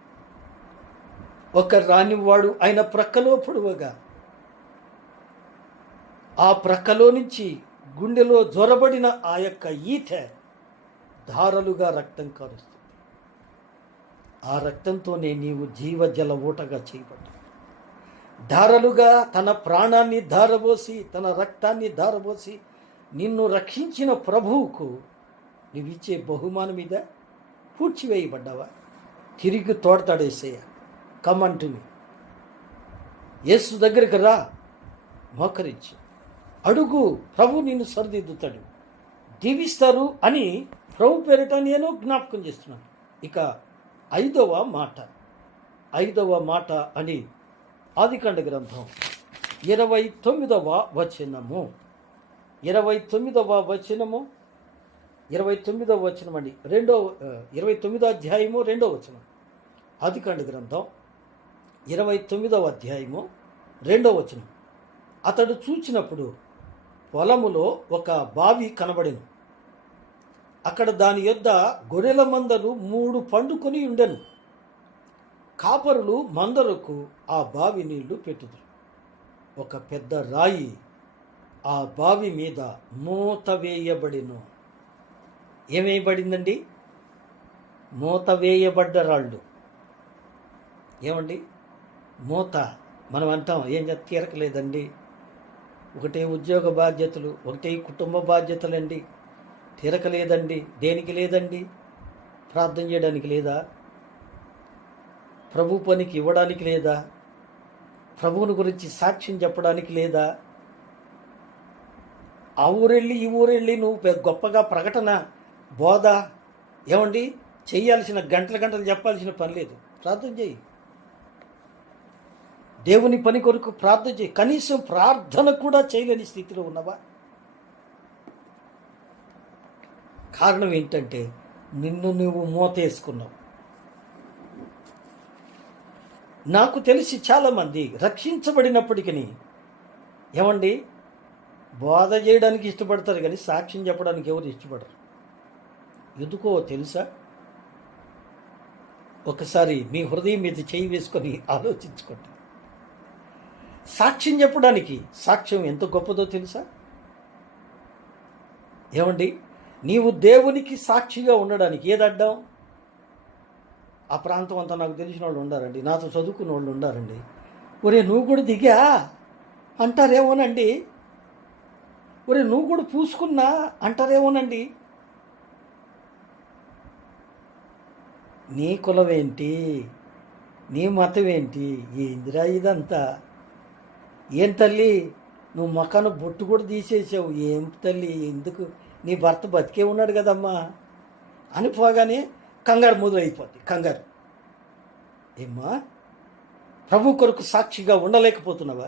ఒక రానివాడు ఆయన ప్రక్కలో పొడవగా ఆ ప్రక్కలో నుంచి గుండెలో జొరబడిన ఆ యొక్క ఈట ధారలుగా రక్తం కారుస్తుంది. ఆ రక్తంతోనే నీవు జీవజల ఊటగా చేయబడ్డావు. ధారలుగా తన ప్రాణాన్ని ధారబోసి, తన రక్తాన్ని ధారబోసి నిన్ను రక్షించిన ప్రభువుకు నువ్విచ్చే బహుమానం మీద పూడ్చివేయబడ్డావా? తిరిగి తోడతాడేసయ్య. కమంటుని యేసు దగ్గరికి రా, మోకరించి అడుగు, ప్రభు నిన్ను సరిదిద్దుతాడు, దీవిస్తారు అని ప్రభు పేరిట నేను జ్ఞాపకం చేస్తున్నాను. ఇక ఐదవ మాట అని ఆదికాండ గ్రంథం 29వ వచనము 29వ వచనము 29వ వచనం అండి 29వ అధ్యాయము 2వ వచనం. ఆదికాండ గ్రంథం 29వ అధ్యాయము 2వ వచనం. అతడు చూచినప్పుడు పొలములో ఒక బావి కనబడెను. అక్కడ దాని యొద్ద గొర్రెల మందలు 3 పండుకొని ఉండెను. కాపరులు మందలకు ఆ బావి నీళ్లు పెట్టుదురు. ఒక పెద్ద రాయి ఆ బావి మీద మూత వేయబడిను. ఏమేయబడిందండి? మూత వేయబడ్డ రాళ్ళు. ఏమండి? మూత. మనం అంటాం ఏం తీరకలేదండి, ఒకటే ఉద్యోగ బాధ్యతలు, ఒకటే కుటుంబ బాధ్యతలండి, తీరకలేదండి. దేనికి లేదండి? ప్రార్థన చేయడానికి లేదా? ప్రభు పనికి ఇవ్వడానికి లేదా? ప్రభువుని గురించి సాక్ష్యం చెప్పడానికి లేదా? ఆ ఊరెళ్ళి ఈ ఊరెళ్ళి నువ్వు గొప్పగా ప్రకటన బోధ ఏమండి చేయాల్సిన గంటలు చెప్పాల్సిన పని లేదు. ప్రార్థన చేయి. దేవుని పని కొరకు ప్రార్థన చేయి. కనీసం ప్రార్థన కూడా చేయలేని స్థితిలో ఉన్నవా? కారణం ఏంటంటే నిన్ను నువ్వు మోతేసుకున్నావు. నాకు తెలిసి చాలామంది రక్షించబడినప్పటికీ ఏమండి బోధ చేయడానికి ఇష్టపడతారు కానీ సాక్ష్యం చెప్పడానికి ఎవరు ఇష్టపడరు. ఎందుకో తెలుసా? ఒకసారి మీ హృదయం మీద చేయి వేసుకొని ఆలోచించుకోండి. సాక్ష్యం చెప్పడానికి సాక్ష్యం ఎంత గొప్పదో తెలుసా? ఏమండి నీవు దేవునికి సాక్షిగా ఉండడానికి ఏదడ్డాం? ఆ ప్రాంతం అంతా నాకు తెలిసిన వాళ్ళు ఉండారండి, నాతో చదువుకున్న వాళ్ళు ఉండారండి. ఒరే నువ్వు కూడా దిగా అంటారేమోనండి, ఒరే నువ్వు కూడా పూసుకున్నా అంటారేమోనండి. నీ కులం ఏంటి? నీ మతం ఏంటి? ఏందిరా ఇదంతా? ఏం తల్లి నువ్వు మొఖాన బొట్టు కూడా తీసేసావు, ఏం తల్లి ఎందుకు? నీ భర్త బతికే ఉన్నాడు కదమ్మా అని పోగానే కంగారు మొదలైపోద్ది. కంగారు. ఏమ్మా ప్రభు కొరకు సాక్షిగా ఉండలేకపోతున్నావా?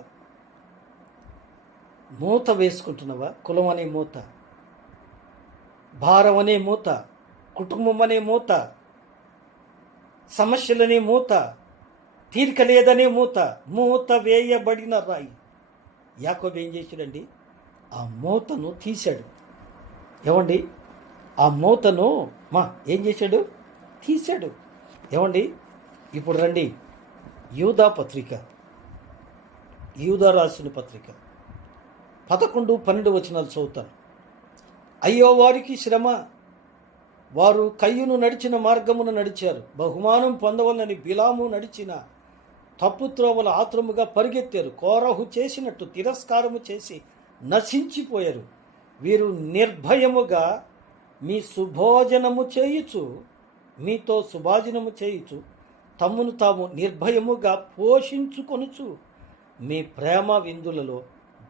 మూత వేసుకుంటున్నావా? కులం అనే మూత, భారం అనే మూత, కుటుంబం అనే మూత, సమస్యలనే మూత, తీరిక లేదనే మూత వేయబడిన రాయి. యాకోబు ఏం చేశాడండి? ఆ మూతను తీశాడు. ఏమండి ఆ మూతను ఏం చేశాడు? తీశాడు. ఏమండి ఇప్పుడు రండి యూదా రాసిన పత్రిక 11-12 వచనాలు చదువుతాను. అయ్యో వారికి శ్రమ, వారు కయ్యూను నడిచిన మార్గమును నడిచారు. బహుమానం పొందవలని బిలాము నడిచిన తప్పుత్రోవల ఆత్రముగా పరిగెత్తారు. కోరహు చేసినట్టు తిరస్కారము చేసి నశించిపోయారు. వీరు నిర్భయముగా మీతో సుభోజనము చేయుచు తమ్మును తాము నిర్భయముగా పోషించుకొనుచు మీ ప్రేమ విందులలో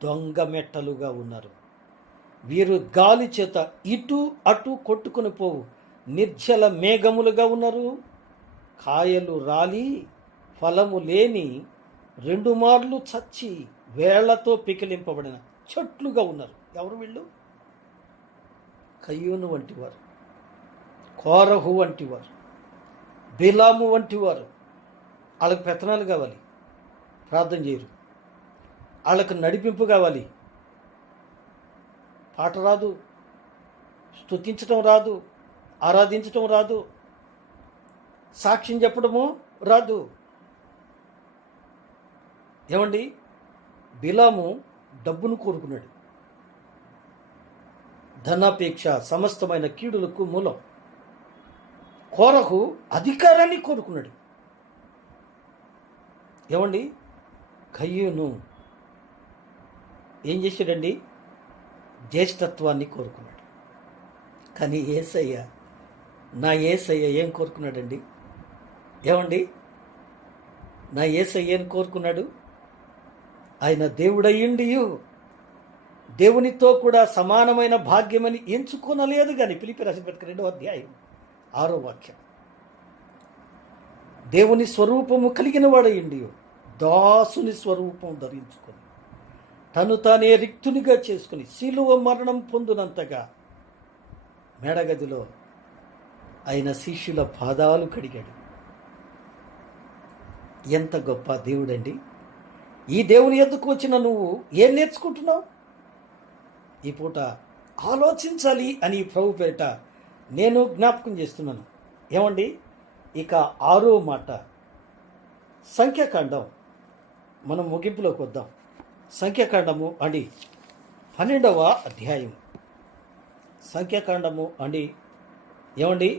దొంగ మెట్టలుగా ఉన్నారు. వీరు గాలి చేత ఇటు అటు కొట్టుకుని పోవు నిర్జల మేఘములుగా ఉన్నారు. కాయలు రాలి ఫలము లేని 2 మార్లు చచ్చి వేళ్లతో పికిలింపబడిన చెట్లుగా ఉన్నారు. ఎవరు వీళ్ళు? కయ్యూను వంటివారు, కోరహు వంటివారు, బిలాము వంటివారు. వాళ్ళకు పెత్తనాలు కావాలి, ప్రార్థన చేయరు. వాళ్ళకు నడిపింపు కావాలి, పాట రాదు, స్తుతించటం రాదు, ఆరాధించటం రాదు, సాక్ష్యం చెప్పడము రాదు. ఏమండి బిలాము డబ్బును కోరుకున్నాడు. ధనాపేక్ష సమస్తమైన కీడులకు మూలం. కోరహు అధికారాన్ని కోరుకున్నాడు. ఏమండి కయ్యూను ఏం చేశాడండి? జ్యేష్ఠత్వాన్ని కోరుకున్నాడు. కానీ నా యేసయ్య ఏం కోరుకున్నాడండి? ఏమండి నా యేసయ్య ఏం కోరుకున్నాడు? ఆయన దేవుడయ్యుండియు దేవునితో కూడా సమానమైన భాగ్యమని ఎంచుకొనలేదు. కానీ ఫిలిప్పీ రాసిన పత్రిక 2వ అధ్యాయం 6వ వాక్యం, దేవుని స్వరూపము కలిగిన వాడయుండి దాసుని స్వరూపం ధరించుకొని తను తానే రిక్తునిగా చేసుకుని శిలువ మరణం పొందినంతగా మేడగదిలో ఆయన శిష్యుల పాదాలు కడిగాడు. ఎంత గొప్ప దేవుడండి! ఈ దేవుని ఎద్దుకు వచ్చిన నువ్వు ఏం నేర్చుకుంటున్నావు? ఈ పూట ఆలోచించాలి అని ప్రభు పేరిట నేను జ్ఞాపకం చేస్తున్నాను. ఏమండి, ఇక 6వ మాట, సంఖ్యాకాండం. మనం ముగింపులోకి వద్దాం. సంఖ్యాకాండము అండి 12వ అధ్యాయం. సంఖ్యాకాండము అండి ఏమండి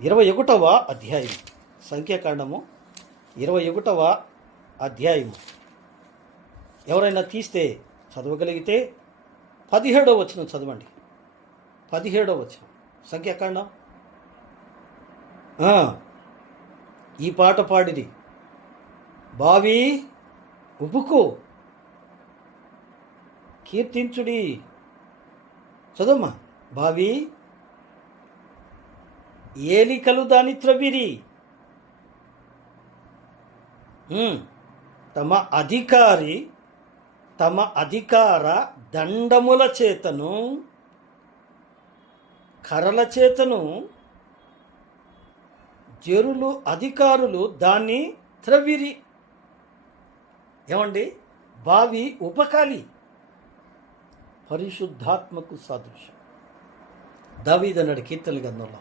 21వ అధ్యాయం. సంఖ్యాకాండము 21వ అధ్యాయము. ఎవరైనా తీస్తే చదవగలిగితే 17వ వచనం చదవండి. 17వ వచనం సంఖ్యాకాండం. ఈ పాట పాడిది, బావి ఉబుకు కీర్తించుడి. చదవమ్మా. బావి ఏలికలు దాని త్రవిరి, తమ అధికార దండముల చేతను కర్రల చేతను జరులు అధికారులు దాన్ని త్రవిరి. ఏమండి, బావి ఉపకాలి, పరిశుద్ధాత్మకు సదృశం. దావీదు అన్నాడు కీర్తనల గ్రంథంలో,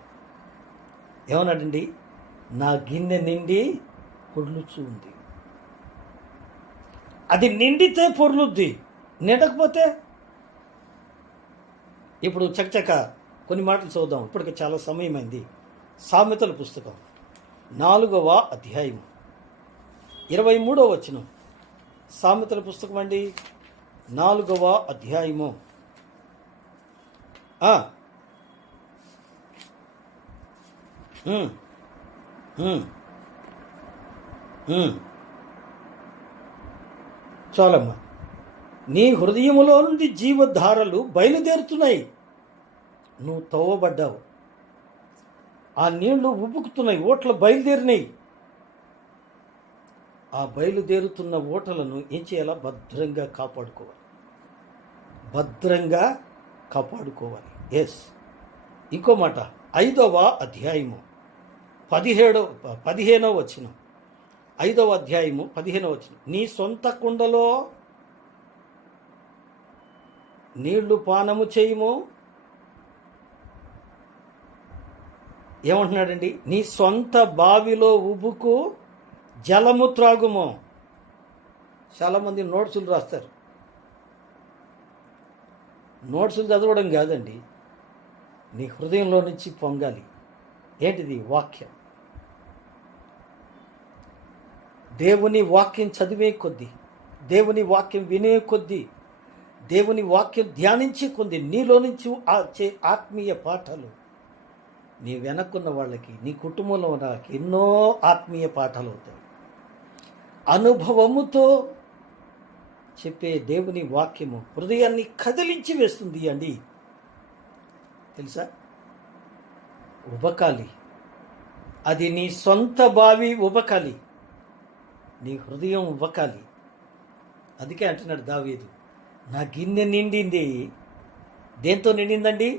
ఏమన్నాడండి? నా గిన్నె నిండి పొర్లుచూ ఉంది. అది నిండితే పొర్లుద్ది, నిండకపోతే. ఇప్పుడు చకచక కొన్ని మాటలు చూద్దాం, ఇప్పటికి చాలా సమయమైంది. సామెతల పుస్తకం 4వ అధ్యాయం 23వ వచనం. సామెతల పుస్తకం అండి 4వ అధ్యాయము. చాలమ్మా. నీ హృదయములో నుండి జీవధారలు బయలుదేరుతున్నాయి. నువ్వు తవ్వబడ్డావు, ఆ నీళ్లు ఉబ్బుకుతున్నాయి, ఓట్లు బయలుదేరినాయి. ఆ బయలుదేరుతున్న ఓటలను ఏం చేయాలా? భద్రంగా కాపాడుకోవాలి, భద్రంగా కాపాడుకోవాలి. ఎస్. ఇంకో మాట, 5వ అధ్యాయము 15వ వచనం. 5వ అధ్యాయము 15వ వచనం. నీ సొంత కుండలో నీళ్లు పానము చేయము. ఏమంటున్నాడండి? నీ సొంత బావిలో ఉబుకు జలము త్రాగుము. చాలామంది నోట్సులు రాస్తారు. నోట్సులు చదవడం కాదండి, నీ హృదయంలో నుంచి పొంగాలి. ఏంటిది? వాక్యం. దేవుని వాక్యం చదివే కొద్దీ, దేవుని వాక్యం వినే కొద్దీ, దేవుని వాక్యం ధ్యానించే కొద్దీ నీలో నుంచి వచ్చే ఆత్మీయ పాఠాలు నీ వెనక్కున్న వాళ్ళకి, నీ కుటుంబంలో ఉన్న వాళ్ళకి ఎన్నో ఆత్మీయ పాఠాలు అవుతాయి. అనుభవముతో చెప్పే దేవుని వాక్యము హృదయాన్ని కదిలించి వేస్తుంది అండి. తెలుసా? ఉబకాలి. అది నీ సొంత బావి ఉబకాలి, నీ హృదయం ఉబకాలి. అందుకే అంటున్నాడు దావీదు, నా గిన్నె నిండింది. దేంతో నిండిందండి?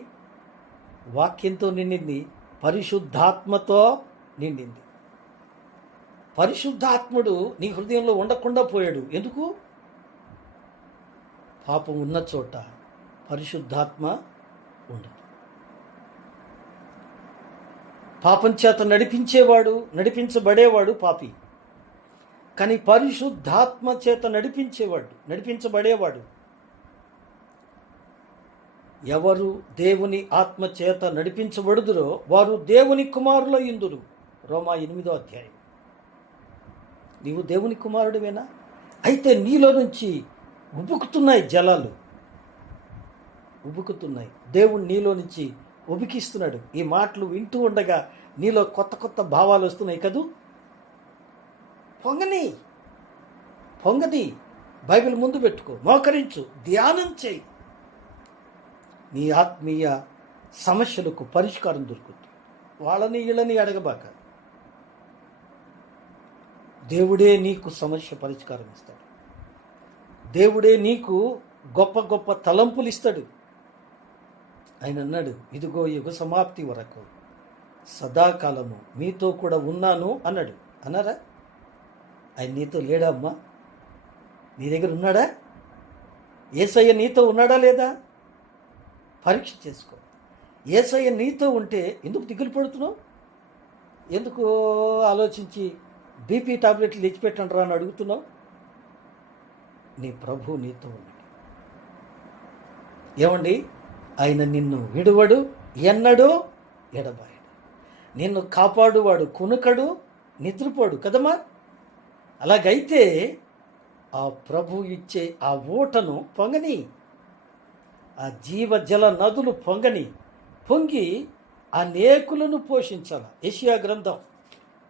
వాక్యంతో నిండింది, పరిశుద్ధాత్మతో నిండింది. పరిశుద్ధాత్ముడు నీ హృదయంలో ఉండకుండా పోయాడు. ఎందుకు? పాపం ఉన్న చోట పరిశుద్ధాత్మ ఉండదు. పాపం చేత నడిపించబడేవాడు పాపి. కానీ పరిశుద్ధాత్మ చేత నడిపించబడేవాడు ఎవరు దేవుని ఆత్మ చేత నడిపించబడుదురో వారు దేవుని కుమారుల యుందురు. రోమా 8వ అధ్యాయం. నీవు దేవుని కుమారుడివేనా? అయితే నీలో నుంచి ఉబుకుతున్నాయి, జలాలు ఉబుకుతున్నాయి. దేవుడు నీలో నుంచి ఉబికిస్తున్నాడు. ఈ మాటలు వింటూ ఉండగా నీలో కొత్త కొత్త భావాలు వస్తున్నాయి కదూ. పొంగని బైబిల్ ముందు పెట్టుకో, మోకరించు, ధ్యానం చేయి. నీ ఆత్మీయ సమస్యలకు పరిష్కారం దొరుకుతుంది. వాళ్ళని వీళ్ళని అడగబాక. దేవుడే నీకు సమస్య పరిష్కారం ఇస్తాడు. దేవుడే నీకు గొప్ప గొప్ప తలంపులు ఇస్తాడు. ఆయన అన్నాడు, ఇదిగో యుగ సమాప్తి వరకు సదాకాలము మీతో కూడా ఉన్నాను అన్నాడు. అన్నారా? ఆయన నీతో లేడా అమ్మా? నీ దగ్గర ఉన్నాడా? యేసయ్య నీతో ఉన్నాడా లేదా? పరీక్ష చేసుకో. యేసయ్య నీతో ఉంటే ఎందుకు దిగులు పడుతున్నావు? ఎందుకు ఆలోచించి బీపీ టాబ్లెట్లు తెచ్చిపెట్టండి అని అడుగుతున్నావు? నీ ప్రభు నీతో ఉన్నాడు. ఏమండి, ఆయన నిన్ను విడువడు, ఎన్నడూ ఎడబాయడు. నిన్ను కాపాడువాడు, కునుకడు, నిద్రపోడు కదమ్మా. అలాగైతే ఆ ప్రభు ఇచ్చే ఆ ఊటను పొంగని, ఆ జీవజల నదులు పొంగి అనేకులను పోషించాలి. యెషయా గ్రంథం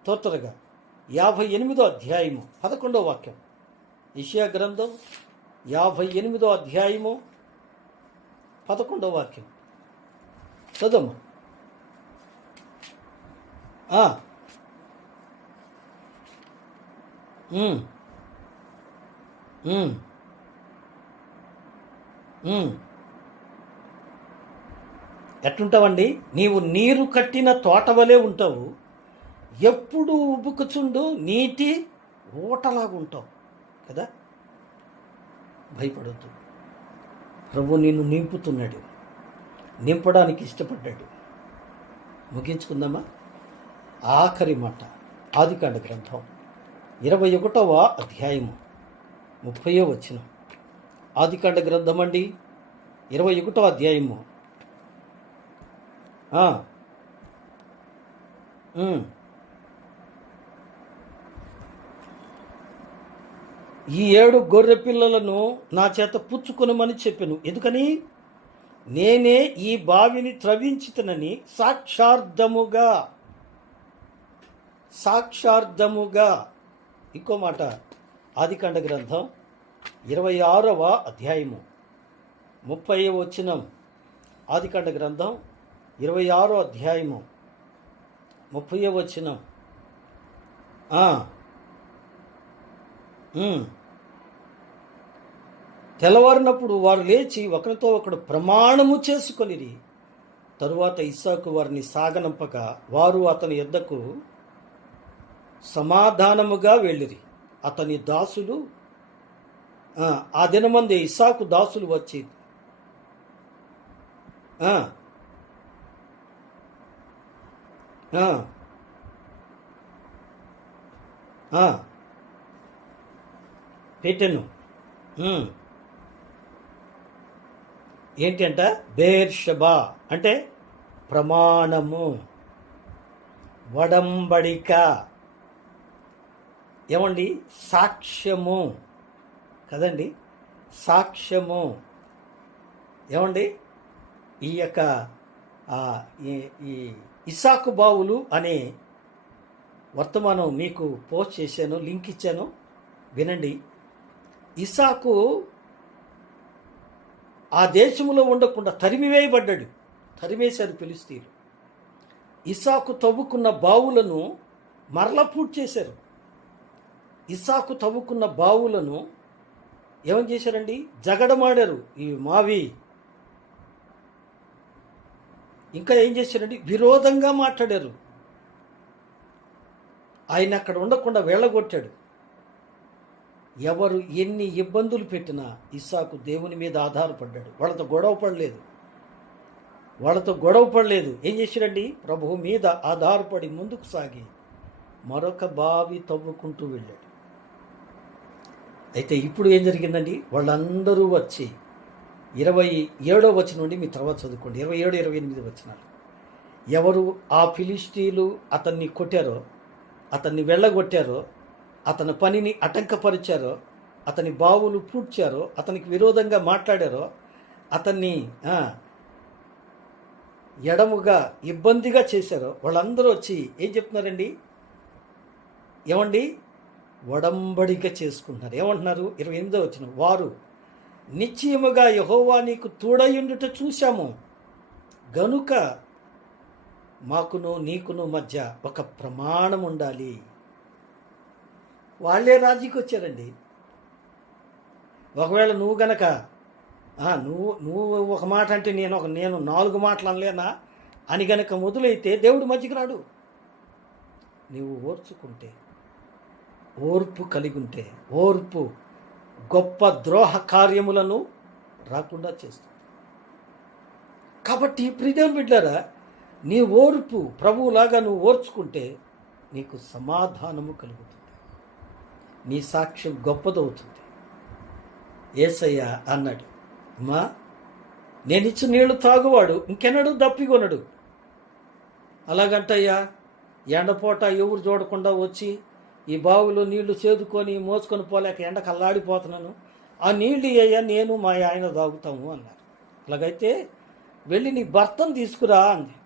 తొందరగా 58వ అధ్యాయము 11వ వాక్యం. యెషయా గ్రంథం 58వ అధ్యాయము 11వ వాక్యం చదవమ్మా. ఎట్లుంటావండి? నీవు నీరు కట్టిన తోట వలె ఉంటావు. ఎప్పుడు ఉబుకుచుండు నీటి ఊటలాగా ఉంటావు కదా. భయపడద్దు. ప్రభు నిన్ను నింపుతున్నాడు, నింపడానికి ఇష్టపడ్డాడు. ముగించుకుందామా? ఆఖరి మాట, ఆదికాండ గ్రంథం 21వ అధ్యాయము 30వ వచనం. ఆదికాండ గ్రంథం అండి 21వ అధ్యాయము. ఈ 7 గొర్రె పిల్లలను నా చేత పుచ్చుకొనమని చెప్పాను. ఎందుకని? నేనే ఈ బావిని త్రవించితనని సాక్షార్థముగా. ఇంకో మాట, ఆదికాండ గ్రంథం 26వ అధ్యాయము 30వ వచనం. ఆదికాండ గ్రంథం 26వ అధ్యాయము 30వ వచనం. తెల్లవారినప్పుడు వారు లేచి ఒకరితో ఒకడు ప్రమాణము చేసుకొనిరి. తరువాత ఇస్సాకు వారిని సాగనంపగా వారు అతని యొద్దకు సమాధానముగా వెళ్ళిరి. అతని దాసులు ఆ దినమందే ఇస్సాకు దాసులు వచ్చి పెట్టెను. ఏంటి అంట? బేర్షబా అంటే ప్రమాణము, వడంబడిక. ఏమండి? సాక్ష్యము కదండి, సాక్ష్యము. ఏమండి? ఈ యొక్క ఈ ఇస్సాకు బావులు అనే వర్తమానం మీకు పోస్ట్ చేశాను, లింక్ ఇచ్చాను, వినండి. ఇస్సాకు ఆ దేశంలో ఉండకుండా తరిమివేయబడ్డాడు. తరిమేశారు ఫిలిష్తీయులు. ఇస్సాకు తవ్వుకున్న బావులను మరలా పూర్తి చేశారు. ఇస్సాకు తవ్వుకున్న బావులను ఏమని చేశారండి? జగడమాడారు. ఈ మావి ఇంకా ఏం చేశారండి? విరోధంగా మాట్లాడారు. ఆయన అక్కడ ఉండకుండా వెళ్ళగొట్టాడు. ఎవరు ఎన్ని ఇబ్బందులు పెట్టినా ఇస్సాకు దేవుని మీద ఆధారపడ్డాడు. వాళ్ళతో గొడవ పడలేదు. ఏం చేశాడండి? ప్రభువు మీద ఆధారపడి ముందుకు సాగి మరొక బావి తవ్వుకుంటూ వెళ్ళాడు. అయితే ఇప్పుడు ఏం జరిగిందండి? వాళ్ళందరూ వచ్చి 27వ వచనం నుండి మీ తర్వాత చదువుకోండి. 27, 28 వచనాలు. ఎవరు ఆ ఫిలిష్తీయులు అతన్ని కొట్టారో, అతన్ని వెళ్ళగొట్టారో, అతని పనిని ఆటంకపరిచారో, అతని బావులు పూడ్చారో, అతనికి విరోధంగా మాట్లాడారో, అతన్ని ఎడముగా ఇబ్బందిగా చేశారో, వాళ్ళందరూ వచ్చి ఏం చెప్తున్నారండి? ఏమండి? ఒడంబడిక చేసుకుంటున్నారు. ఏమంటున్నారు? 28వ వచనం, వారు నిశ్చయముగా యెహోవా నీకు తోడయుండుట చూశాము గనుక మాకును నీకును మధ్య ఒక ప్రమాణం ఉండాలి. వాళ్ళే రాజీకి వచ్చారండి. ఒకవేళ నువ్వు గనక నువ్వు ఒక మాట అంటే నేను 4 మాటలు అనలేనా అని గనక మొదలైతే దేవుడు మధ్యకి రాడు. నీవు ఓర్చుకుంటే, ఓర్పు కలిగి ఉంటే, ఓర్పు గొప్ప ద్రోహ కార్యములను రాకుండా చేస్తుంది. కాబట్టి ప్రియదేవుని బిడ్డలారా, నీ ఓర్పు ప్రభువులాగా నువ్వు ఓర్చుకుంటే నీకు సమాధానము కలుగుతుంది, నీ సాక్ష్యం గొప్పదవుతుంది. యేసయ్య అన్నాడు, అమ్మా నేనిచ్చిన నీళ్లు తాగువాడు ఇంకెన్నడూ దప్పికొనడు. అలాగంటయ్యా ఎండపూట ఎవరు చూడకుండా వచ్చి ఈ బావిలో నీళ్లు చేదుకొని మోసుకొని పోలేక ఎండకు అల్లాడిపోతున్నాను, ఆ నీళ్లు అయ్యా నేను మా ఆయన తాగుతాము అన్నారు. అలాగైతే వెళ్ళి నీ భర్తను తీసుకురా అంది.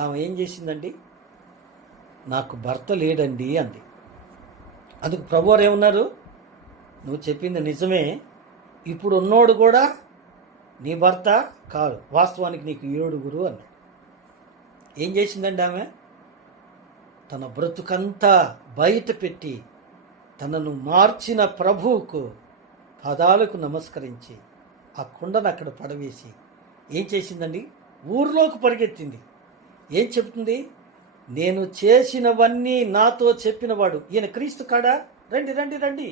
ఆమె ఏం చేసిందండి? నాకు భర్త లేడండి అంది. అందుకు ప్రభువారు ఏమన్నారు? నువ్వు చెప్పింది నిజమే, ఇప్పుడు ఉన్నోడు కూడా నీ భర్త కాదు, వాస్తవానికి నీకు 7 అన్నాడు. ఏం చేసిందండి ఆమె? తన బ్రతుకంతా బయట పెట్టి తనను మార్చిన ప్రభువుకు పాదాలకు నమస్కరించి ఆ కుండను అక్కడ పడవేసి ఏం చేసిందండి? ఊర్లోకి పరిగెత్తింది. ఏం చెప్తుంది? నేను చేసినవన్నీ నాతో చెప్పినవాడు ఈయన క్రీస్తు కాడా, రండి రండి రండి.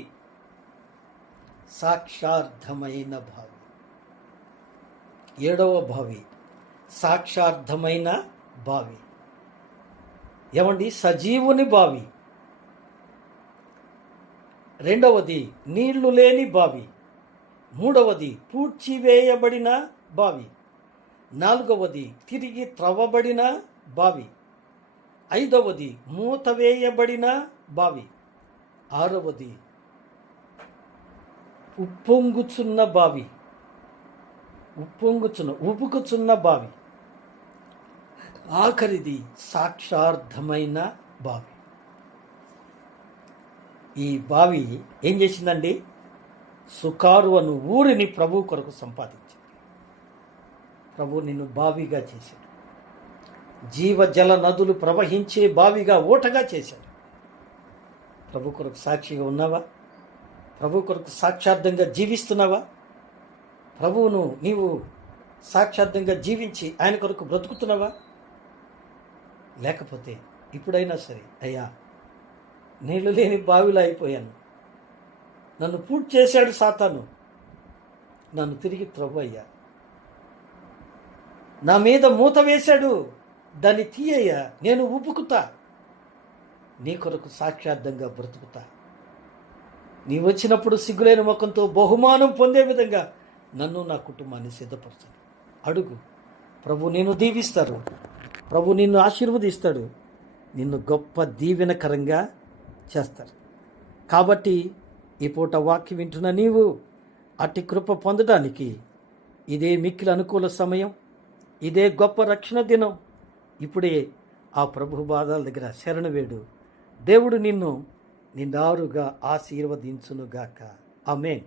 సాక్షార్థమైన భావి. 7వ భావి సాక్షార్థమైన బావి. ఏమండి? సజీవుని బావి. 2వది నీళ్లు లేని బావి. 3వది పూడ్చివేయబడిన బావి. 4వది తిరిగి త్రవ్వబడిన బావి. 5వది మూత వేయబడిన బావి. 6వది ఉప్పొంగుచున్న బావి, ఉబుకుచున్న బావి. ఆఖరిది సాక్షార్థమైన బావి. ఈ బావి ఏం చేసిందండి? సుకారు అను ఊరిని ప్రభు కొరకు సంపాదించింది. ప్రభు నిన్ను బావిగా చేశాడు, జీవజల నదులు ప్రవహించే బావిగా, ఊటగా చేశాడు. ప్రభు కొరకు సాక్షిగా ఉన్నావా? ప్రభు కొరకు సాక్షార్థంగా జీవిస్తున్నావా? ప్రభువును నీవు సాక్షార్థంగా జీవించి ఆయన కొరకు బ్రతుకుతున్నావా? లేకపోతే ఇప్పుడైనా సరే, అయ్యా నీళ్లు లేని బావిలో అయిపోయాను, నన్ను పూర్తి చేశాడు సాతాను, నన్ను తిరిగి త్రవ్వయ్యా, నా మీద మూత వేశాడు, దాన్ని తీయ్యా, నేను ఉబుకుతా, నీ కొరకు సాక్షార్థంగా బ్రతుకుతా, నీ వచ్చినప్పుడు సిగ్గులేని ముఖంతో బహుమానం పొందే విధంగా నన్ను నా కుటుంబాన్ని సిద్ధపరచండి. అడుగు, ప్రభు నిన్ను దీవిస్తారు, ప్రభు నిన్ను ఆశీర్వదిస్తాడు, నిన్ను గొప్ప దీవెనకరంగా చేస్తారు. కాబట్టి ఈ పూట వాక్యం వింటున్న నీవు అట్టి కృప పొందడానికి ఇదే మిక్కిలి అనుకూల సమయం, ఇదే గొప్ప రక్షణ దినం. ఇప్పుడే ఆ ప్రభు బాధాల దగ్గర శరణు వేడు. దేవుడు నిన్ను నిండారుగా ఆశీర్వదించునుగాక. ఆమేన్.